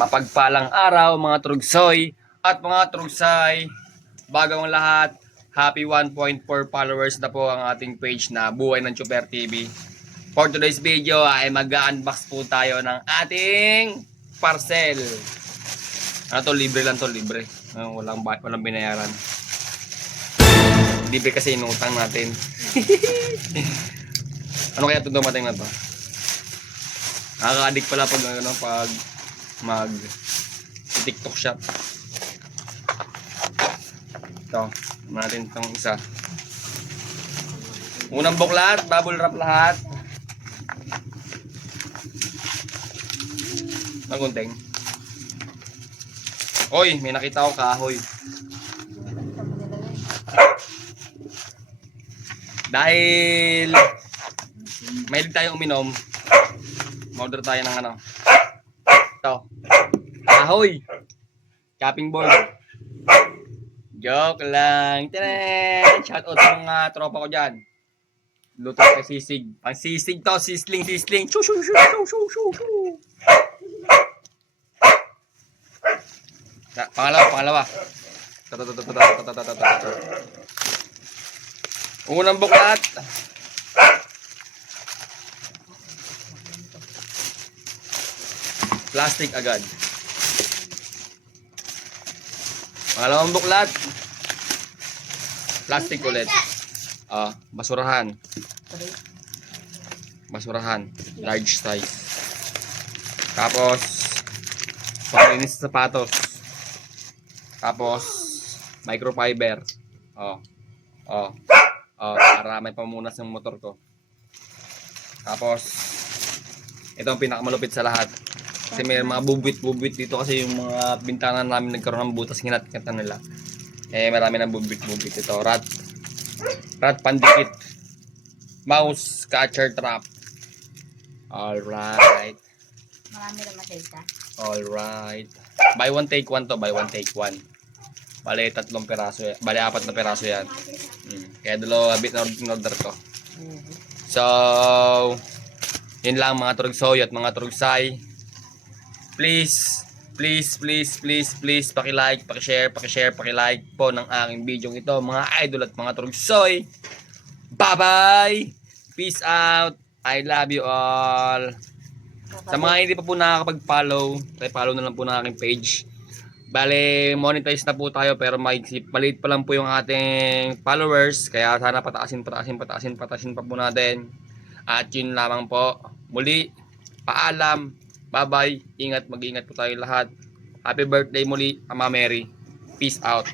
Mapagpalang araw mga trugsoy at mga trugsay. Bago ang lahat, happy 1.4 followers na po ang ating page na Buhay ng Chuper TV. For today's video ay mag-unbox po tayo ng ating parcel. Ano to, libre lang to, libre. Walang binayaran. Libre kasi inutang natin. Ano kaya ito dumating na to? Nakaka-addict pala pag mag TikTok shop. Ito, natin itong isa. Unang buklat, bubble wrap lahat. Magunting. Oy, may nakita ko kahoy. Dahil mahilig tayong uminom, order tayo ng ano. Ito. Kahoy. Chopping board. Joke lang. Tadaan! Shout out sa mga tropa ko dyan. Luto kay sisig. Pang sisig to. Sisling. Shoo, shoo, shoo, shoo, shoo, shoo, shoo. Pangalawa. Unang buklat. Plastic agad. Pangalawang buklat. Plastic ulit. Basurahan. Large size. Tapos panglinis sa sapatos. Tapos microfiber. Para may pamunas ng motor ko. Tapos ito ang pinakamalupit sa lahat. Kasi may mga bubwit dito kasi yung mga bintana namin nagkaroon ng butas, hinat-hinatan nila. Marami ng bubwit ito. Rat pandikit. Mouse catcher trap. Alright. Marami na masita. Alright. Buy one take one to. Bale, 3 peraso yan. Bale, 4 na peraso yan. Kaya dalawa bit na order ko. So, yun lang mga trugsoy at mga trugsay. Please, paki-like, paki-share, paki-like po ng aking video ito, mga idol at mga trugsoy. Bye-bye! Peace out! I love you all! Sa mga hindi pa po nakakapag-follow, follow na lang po ng aking page. Bale, monetize na po tayo pero maliit pa lang po yung ating followers. Kaya sana pataasin pa po natin. At yun lamang po. Muli, paalam. Bye-bye. Mag-ingat po tayo lahat. Happy birthday muli, Ama Mary. Peace out.